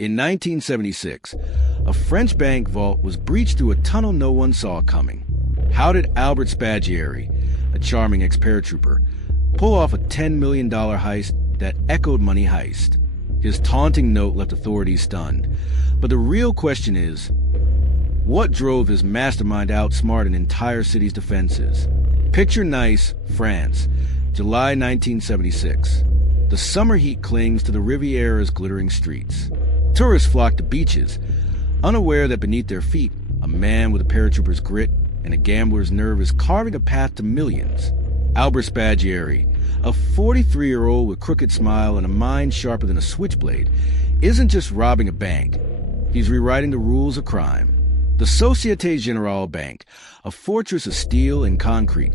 In 1976, a French bank vault was breached through a tunnel no one saw coming. How did Albert Spaggiari, a charming ex-paratrooper, pull off a $10 million heist that echoed Money Heist? His taunting note left authorities stunned. But the real question is, what drove his mastermind to outsmart an entire city's defenses? Picture Nice, France, July 1976. The summer heat clings to the Riviera's glittering streets. Tourists flock to beaches, unaware that beneath their feet, a man with a paratrooper's grit and a gambler's nerve is carving a path to millions. Albert Spaggiari, a 43-year-old with a crooked smile and a mind sharper than a switchblade, isn't just robbing a bank. He's rewriting the rules of crime. The Société Générale Bank, a fortress of steel and concrete,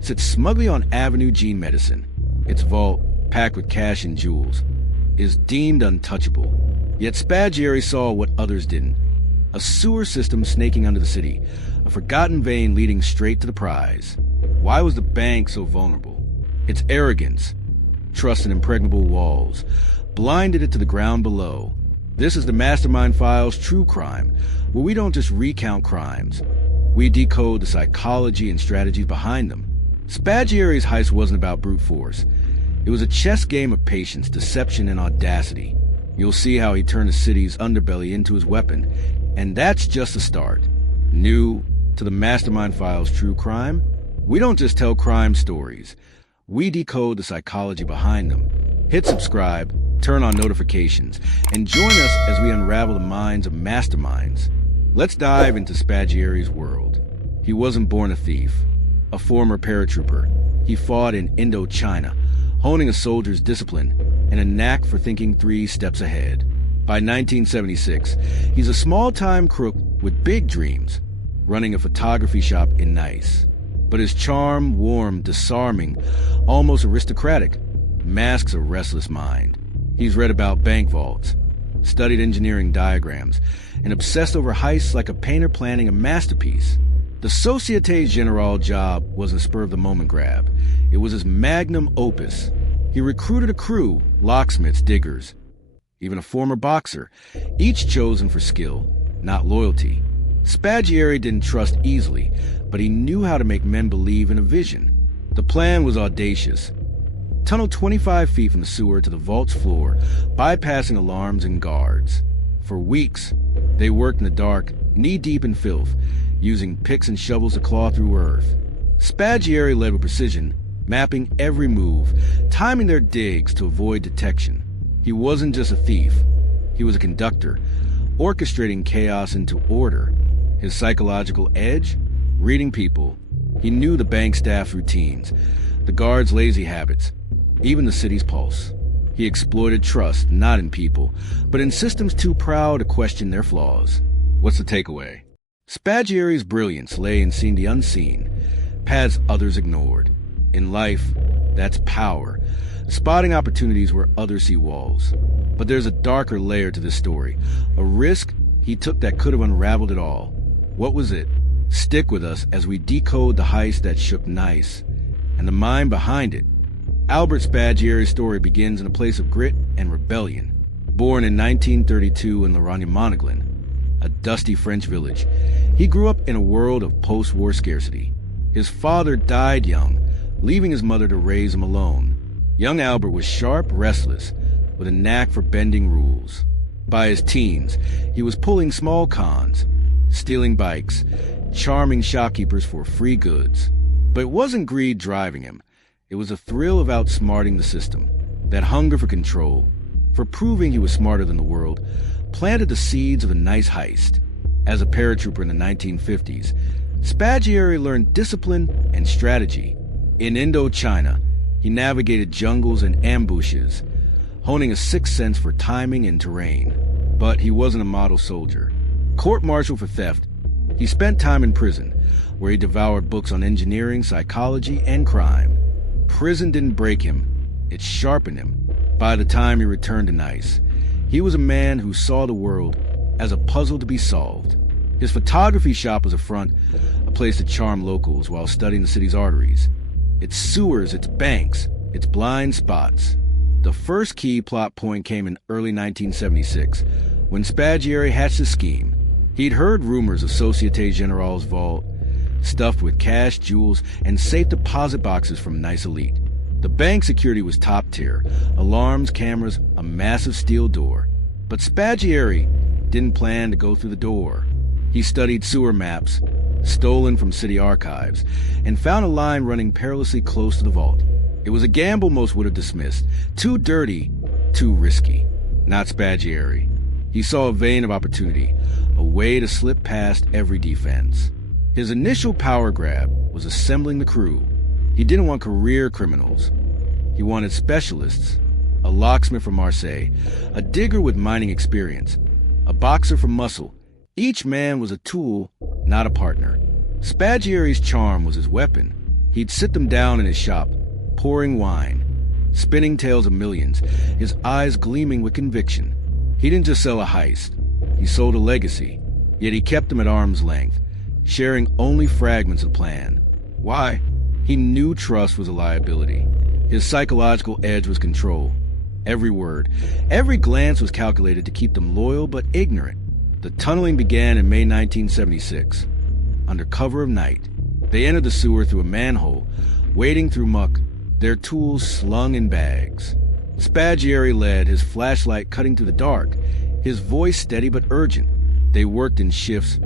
sits smugly on Avenue Jean Medicine. Its vault, packed with cash and jewels, is deemed untouchable. Yet Spaggiari saw what others didn't. A sewer system snaking under the city, a forgotten vein leading straight to the prize. Why was the bank so vulnerable? Its arrogance, trust in impregnable walls, blinded it to the ground below. This is the Mastermind Files True Crime, where we don't just recount crimes. We decode the psychology and strategies behind them. Spaggiari's heist wasn't about brute force. It was a chess game of patience, deception, and audacity. You'll see how he turned the city's underbelly into his weapon, and that's just the start. New to the Mastermind Files True Crime, we don't just tell crime stories. We decode the psychology behind them. Hit subscribe, turn on notifications, and join us as we unravel the minds of masterminds. Let's dive into Spaggiari's world. He wasn't born a thief, a former paratrooper. He fought in Indochina, honing a soldier's discipline and a knack for thinking 3 steps ahead. By 1976, he's a small-time crook with big dreams, running a photography shop in Nice. But his charm, warm, disarming, almost aristocratic, masks a restless mind. He's read about bank vaults, studied engineering diagrams, and obsessed over heists like a painter planning a masterpiece. The Société Générale job wasn't a spur-of-the-moment grab. It was his magnum opus. He recruited a crew, locksmiths, diggers, even a former boxer, each chosen for skill, not loyalty. Spaggiari didn't trust easily, but he knew how to make men believe in a vision. The plan was audacious. Tunnel 25 feet from the sewer to the vault's floor, bypassing alarms and guards. For weeks, they worked in the dark, knee-deep in filth, using picks and shovels to claw through earth. Spaggiari led with precision, mapping every move, timing their digs to avoid detection. He wasn't just a thief. He was a conductor, orchestrating chaos into order. His psychological edge? Reading people. He knew the bank staff's routines, the guards' lazy habits, even the city's pulse. He exploited trust, not in people, but in systems too proud to question their flaws. What's the takeaway? Spaggiari's brilliance lay in seeing the unseen, paths others ignored. In life, that's power, spotting opportunities where others see walls. But there's a darker layer to this story, a risk he took that could have unraveled it all. What was it? Stick with us as we decode the heist that shook Nice, and the mind behind it. Albert Spaggiari's story begins in a place of grit and rebellion. Born in 1932 in Lauragnemont, a dusty French village, he grew up in a world of post-war scarcity. His father died young, leaving his mother to raise him alone. Young Albert was sharp, restless, with a knack for bending rules. By his teens, he was pulling small cons, stealing bikes, charming shopkeepers for free goods. But it wasn't greed driving him. It was a thrill of outsmarting the system. That hunger for control, for proving he was smarter than the world, planted the seeds of a Nice heist. As a paratrooper in the 1950s, Spaggiari learned discipline and strategy. In Indochina, he navigated jungles and ambushes, honing a sixth sense for timing and terrain. But he wasn't a model soldier. Court-martialed for theft, he spent time in prison, where he devoured books on engineering, psychology, and crime. Prison didn't break him, it sharpened him. By the time he returned to Nice, he was a man who saw the world as a puzzle to be solved. His photography shop was a front, a place to charm locals while studying the city's arteries. Its sewers, its banks, its blind spots. The first key plot point came in early 1976, When Spaggiari hatched his scheme, he'd heard rumors of Societe Generale's vault, stuffed with cash, jewels, and safe deposit boxes from Nice Elite. The bank security was top tier, alarms, cameras, a massive steel door. But Spaggiari didn't plan to go through the door. He studied sewer maps, stolen from city archives, and found a line running perilously close to the vault. It was a gamble most would have dismissed. Too dirty, too risky. Not Spaggiari. He saw a vein of opportunity, a way to slip past every defense. His initial power grab was assembling the crew. He didn't want career criminals. He wanted specialists, a locksmith from Marseille, a digger with mining experience, a boxer from Muscle. Each man was a tool, not a partner. Spaggiari's charm was his weapon. He'd sit them down in his shop, pouring wine, spinning tales of millions, his eyes gleaming with conviction. He didn't just sell a heist. He sold a legacy, yet he kept them at arm's length, sharing only fragments of the plan. Why? He knew trust was a liability. His psychological edge was control. Every word, every glance was calculated to keep them loyal but ignorant. The tunneling began in May 1976. Under cover of night, they entered the sewer through a manhole, wading through muck, their tools slung in bags. Spaggiari led, his flashlight cutting through the dark, his voice steady but urgent. They worked in shifts,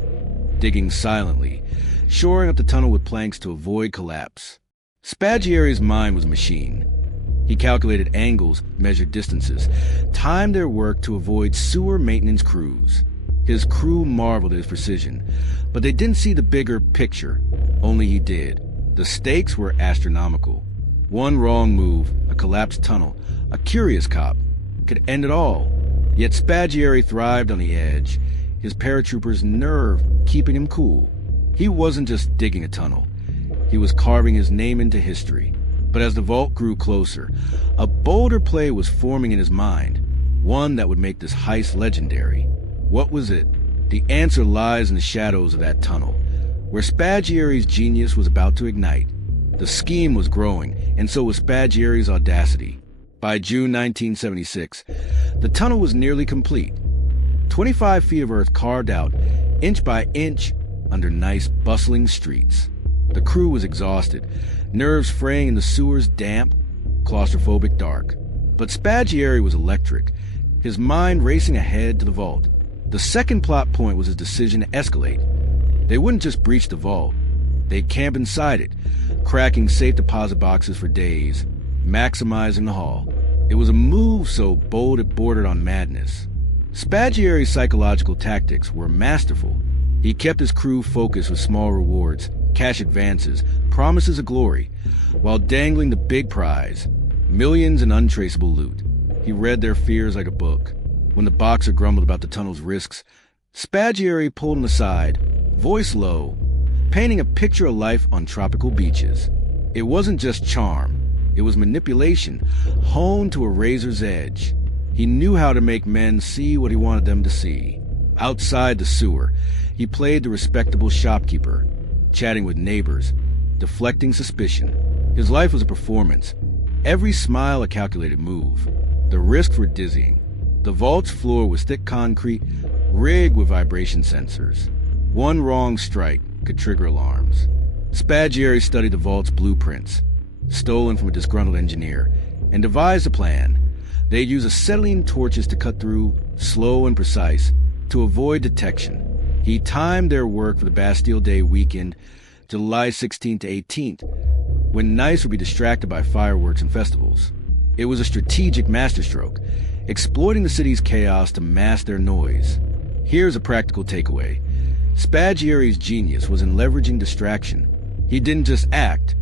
digging silently, shoring up the tunnel with planks to avoid collapse. Spaggiari's mind was a machine. He calculated angles, measured distances, timed their work to avoid sewer maintenance crews. His crew marveled at his precision, but they didn't see the bigger picture. Only he did. The stakes were astronomical. One wrong move, a collapsed tunnel, a curious cop, could end it all. Yet Spaggiari thrived on the edge, his paratrooper's nerve keeping him cool. He wasn't just digging a tunnel. He was carving his name into history. But as the vault grew closer, a bolder play was forming in his mind, one that would make this heist legendary. What was it? The answer lies in the shadows of that tunnel, where Spaggiari's genius was about to ignite. The scheme was growing, and so was Spaggiari's audacity. By June 1976, the tunnel was nearly complete. 25 feet of earth carved out, inch by inch, under nice, bustling streets. The crew was exhausted, nerves fraying in the sewer's damp, claustrophobic dark. But Spaggiari was electric, his mind racing ahead to the vault. The second plot point was his decision to escalate. They wouldn't just breach the vault. They'd camp inside it, cracking safe deposit boxes for days, maximizing the haul. It was a move so bold it bordered on madness. Spaggiari's psychological tactics were masterful. He kept his crew focused with small rewards, cash advances, promises of glory, while dangling the big prize, millions in untraceable loot. He read their fears like a book. When the boxer grumbled about the tunnel's risks, Spaggiari pulled him aside, voice low, painting a picture of life on tropical beaches. It wasn't just charm. It was manipulation, honed to a razor's edge. He knew how to make men see what he wanted them to see. Outside the sewer, he played the respectable shopkeeper, chatting with neighbors, deflecting suspicion. His life was a performance, every smile a calculated move. The risks were dizzying. The vault's floor was thick concrete, rigged with vibration sensors. One wrong strike could trigger alarms. Spaggiari studied the vault's blueprints, stolen from a disgruntled engineer, and devised a plan. They'd use acetylene torches to cut through, slow and precise, to avoid detection. He timed their work for the Bastille Day weekend, July 16th to 18th, when Nice would be distracted by fireworks and festivals. It was a strategic masterstroke, exploiting the city's chaos to mask their noise. Here's a practical takeaway. Spaggiari's genius was in leveraging distraction. He didn't just act.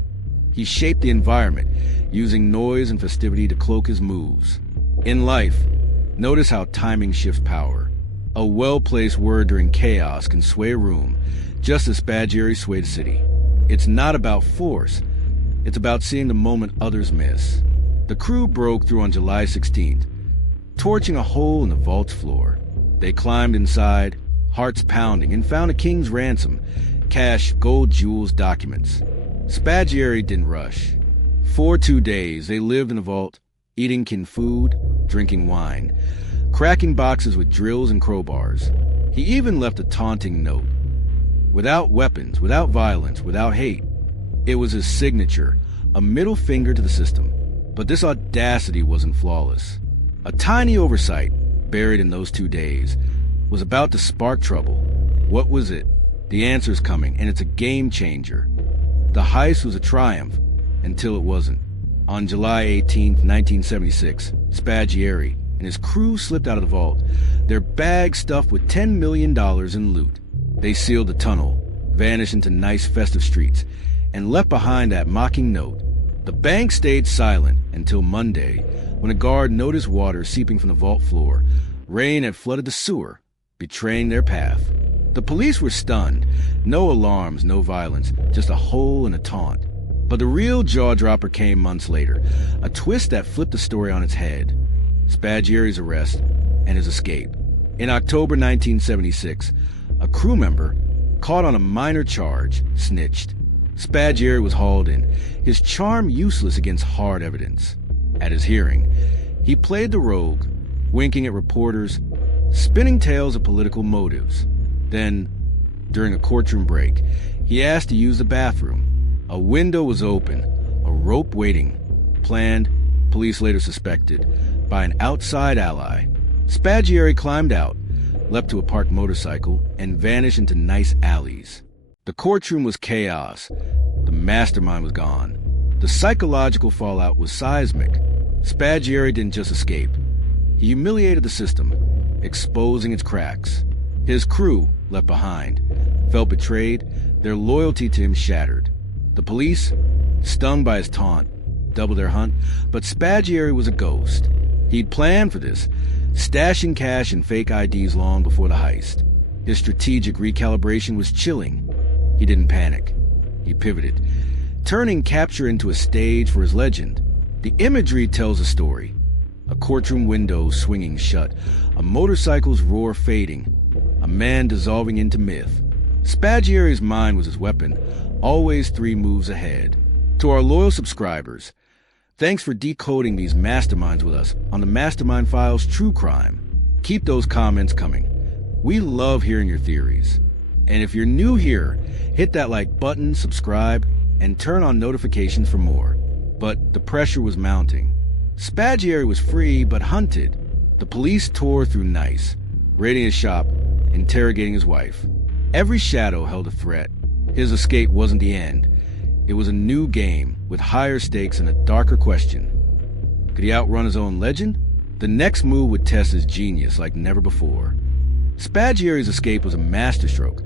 He shaped the environment, using noise and festivity to cloak his moves. In life, notice how timing shifts power. A well-placed word during chaos can sway a room, just as Spaggiari swayed a city. It's not about force. It's about seeing the moment others miss. The crew broke through on July 16th, torching a hole in the vault's floor. They climbed inside, hearts pounding, and found a king's ransom, cash, gold, jewels, documents. Spaggiari didn't rush. For 2 days, they lived in the vault, eating kin food, drinking wine, cracking boxes with drills and crowbars. He even left a taunting note. Without weapons, without violence, without hate. It was his signature, a middle finger to the system. But this audacity wasn't flawless. A tiny oversight, buried in those 2 days, was about to spark trouble. What was it? The answer's coming, and it's a game changer. The heist was a triumph, until it wasn't. On July 18, 1976, Spaggiari and his crew slipped out of the vault, their bags stuffed with $10 million in loot. They sealed the tunnel, vanished into nice festive streets, and left behind that mocking note. The bank stayed silent until Monday, when a guard noticed water seeping from the vault floor. Rain had flooded the sewer, betraying their path. The police were stunned. No alarms, no violence, just a hole and a taunt. But the real jaw-dropper came months later, a twist that flipped the story on its head. Spaggiari's arrest and his escape. In October 1976, a crew member, caught on a minor charge, snitched. Spaggiari was hauled in, his charm useless against hard evidence. At his hearing, he played the rogue, winking at reporters, spinning tales of political motives. Then, during a courtroom break, he asked to use the bathroom. A window was open, a rope waiting, planned, police later suspected, by an outside ally. Spaggiari climbed out, leapt to a parked motorcycle, and vanished into nice alleys. The courtroom was chaos. The mastermind was gone. The psychological fallout was seismic. Spaggiari didn't just escape. He humiliated the system, exposing its cracks. His crew, left behind, felt betrayed, their loyalty to him shattered. The police, stung by his taunt, doubled their hunt, but Spaggiari was a ghost. He'd planned for this, stashing cash and fake IDs long before the heist. His strategic recalibration was chilling. He didn't panic. He pivoted, turning capture into a stage for his legend. The imagery tells a story. A courtroom window swinging shut, a motorcycle's roar fading, a man dissolving into myth. Spaggiari's mind was his weapon, always 3 moves ahead. To our loyal subscribers, thanks for decoding these masterminds with us on the Mastermind Files True Crime. Keep those comments coming. We love hearing your theories. And if you're new here, hit that like button, subscribe, and turn on notifications for more. But the pressure was mounting. Spaggiari was free, but hunted. The police tore through Nice, raiding his shop, interrogating his wife. Every shadow held a threat. His escape wasn't the end. It was a new game, with higher stakes and a darker question. Could he outrun his own legend? The next move would test his genius like never before. Spaggiari's escape was a masterstroke,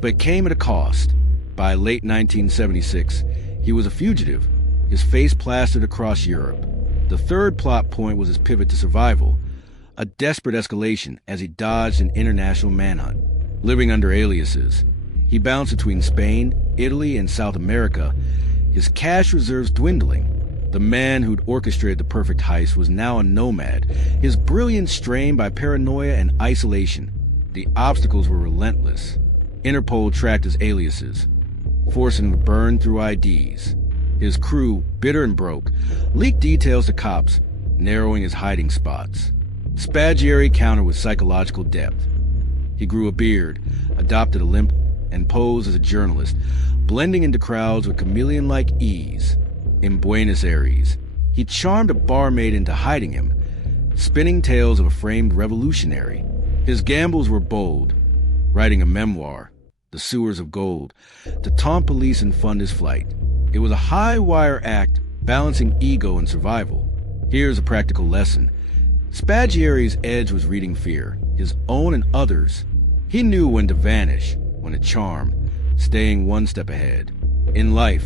but it came at a cost. By late 1976, he was a fugitive, his face plastered across Europe. The third plot point was his pivot to survival, a desperate escalation as he dodged an international manhunt. Living under aliases, he bounced between Spain, Italy, and South America, his cash reserves dwindling. The man who'd orchestrated the perfect heist was now a nomad, his brilliance strained by paranoia and isolation. The obstacles were relentless. Interpol tracked his aliases, forcing him to burn through IDs. His crew, bitter and broke, leaked details to cops, narrowing his hiding spots. Spaggiari countered with psychological depth. He grew a beard, adopted a limp, and posed as a journalist, blending into crowds with chameleon-like ease. In Buenos Aires, he charmed a barmaid into hiding him, spinning tales of a framed revolutionary. His gambles were bold, writing a memoir, The Sewers of Gold, to taunt police and fund his flight. It was a high-wire act, balancing ego and survival. Here's a practical lesson. Spaggiari's edge was reading fear, his own and others. He knew when to vanish, when to charm, staying one step ahead. In life,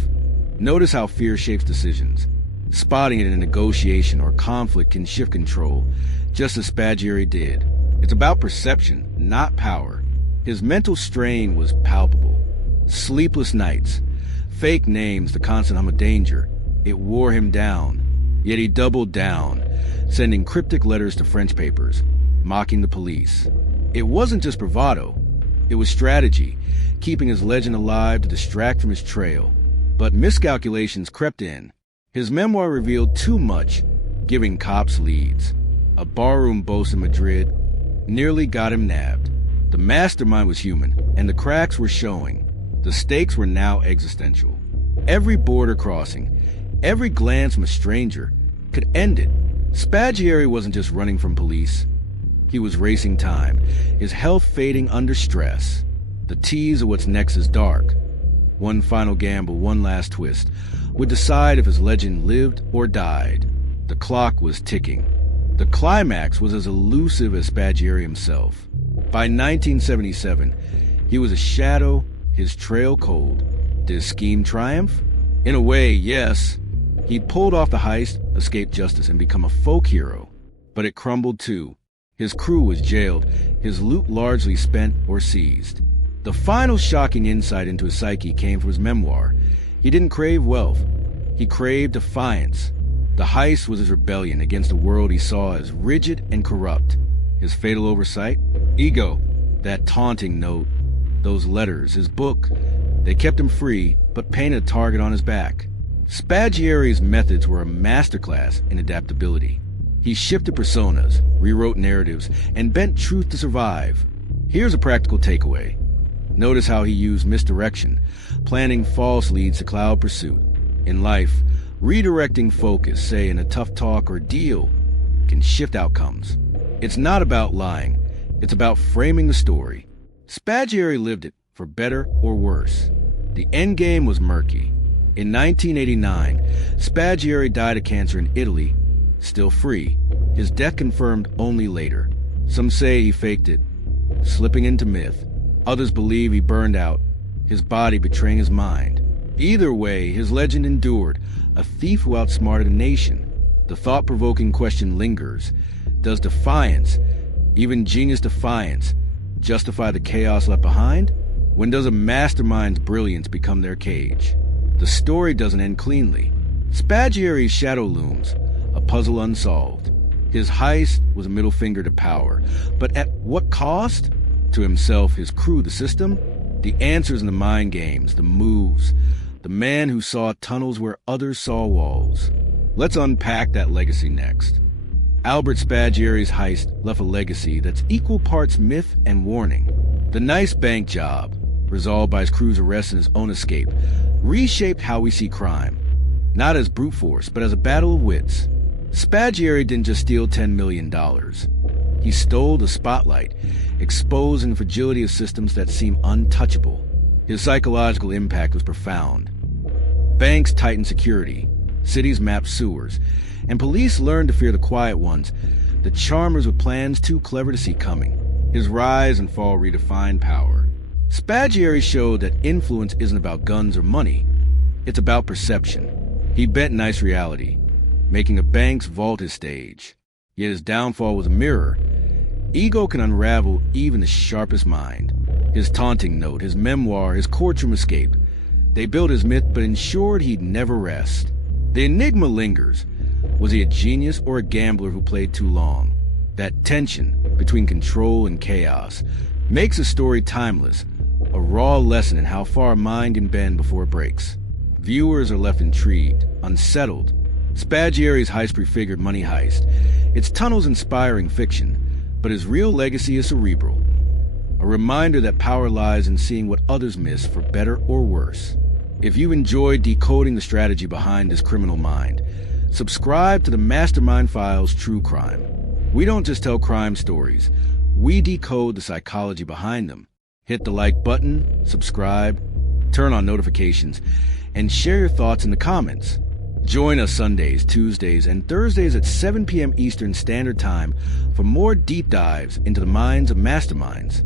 notice how fear shapes decisions. Spotting it in a negotiation or conflict can shift control, just as Spaggiari did. It's about perception, not power. His mental strain was palpable. Sleepless nights, fake names, the constant hum of danger. It wore him down. Yet he doubled down, sending cryptic letters to French papers, mocking the police. It wasn't just bravado. It was strategy, keeping his legend alive to distract from his trail. But miscalculations crept in. His memoir revealed too much, giving cops leads. A barroom boss in Madrid nearly got him nabbed. The mastermind was human, and the cracks were showing. The stakes were now existential. Every border crossing, every glance from a stranger could end it. Spaggiari wasn't just running from police. He was racing time, his health fading under stress. The tease of what's next is dark. One final gamble, one last twist, would decide if his legend lived or died. The clock was ticking. The climax was as elusive as Spaggiari himself. By 1977, he was a shadow, his trail cold. Did his scheme triumph? In a way, yes. He'd pulled off the heist, escaped justice, and become a folk hero. But it crumbled too. His crew was jailed, his loot largely spent or seized. The final shocking insight into his psyche came from his memoir. He didn't crave wealth. He craved defiance. The heist was his rebellion against a world he saw as rigid and corrupt. His fatal oversight? Ego. That taunting note. Those letters, his book. They kept him free, but painted a target on his back. Spaggiari's methods were a masterclass in adaptability. He shifted personas, rewrote narratives, and bent truth to survive. Here's a practical takeaway. Notice how he used misdirection, planting false leads to cloud pursuit. In life, redirecting focus, say in a tough talk or deal, can shift outcomes. It's not about lying. It's about framing the story. Spaggiari lived it, for better or worse. The endgame was murky. In 1989, Spaggiari died of cancer in Italy, still free. His death confirmed only later. Some say he faked it, slipping into myth. Others believe he burned out, his body betraying his mind. Either way, his legend endured, a thief who outsmarted a nation. The thought-provoking question lingers. Does defiance, even genius defiance, justify the chaos left behind? When does a mastermind's brilliance become their cage? The story doesn't end cleanly. Spaggiari's shadow looms, a puzzle unsolved. His heist was a middle finger to power, but at what cost? To himself, his crew, the system? The answers in the mind games, the moves, the man who saw tunnels where others saw walls. Let's unpack that legacy next. Albert Spaggiari's heist left a legacy that's equal parts myth and warning. The nice bank job, resolved by his crew's arrest and his own escape, reshaped how we see crime. Not as brute force, but as a battle of wits. Spaggiari didn't just steal $10 million. He stole the spotlight, exposing the fragility of systems that seem untouchable. His psychological impact was profound. Banks tightened security, cities mapped sewers, and police learned to fear the quiet ones, the charmers with plans too clever to see coming. His rise and fall redefined power. Spaggiari showed that influence isn't about guns or money. It's about perception. He bent nice reality, making a bank's vault his stage. Yet his downfall was a mirror. Ego can unravel even the sharpest mind. His taunting note, his memoir, his courtroom escape. They built his myth but ensured he'd never rest. The enigma lingers. Was he a genius or a gambler who played too long? That tension between control and chaos makes a story timeless, a raw lesson in how far a mind can bend before it breaks. Viewers are left intrigued, unsettled. Spaggiari's heist prefigured Money Heist. Its tunnels inspiring fiction, but his real legacy is cerebral. A reminder that power lies in seeing what others miss, for better or worse. If you've enjoyed decoding the strategy behind this criminal mind, subscribe to the Mastermind Files True Crime. We don't just tell crime stories, we decode the psychology behind them. Hit the like button, subscribe, turn on notifications, and share your thoughts in the comments. Join us Sundays, Tuesdays, and Thursdays at 7 p.m. Eastern Standard Time for more deep dives into the minds of masterminds.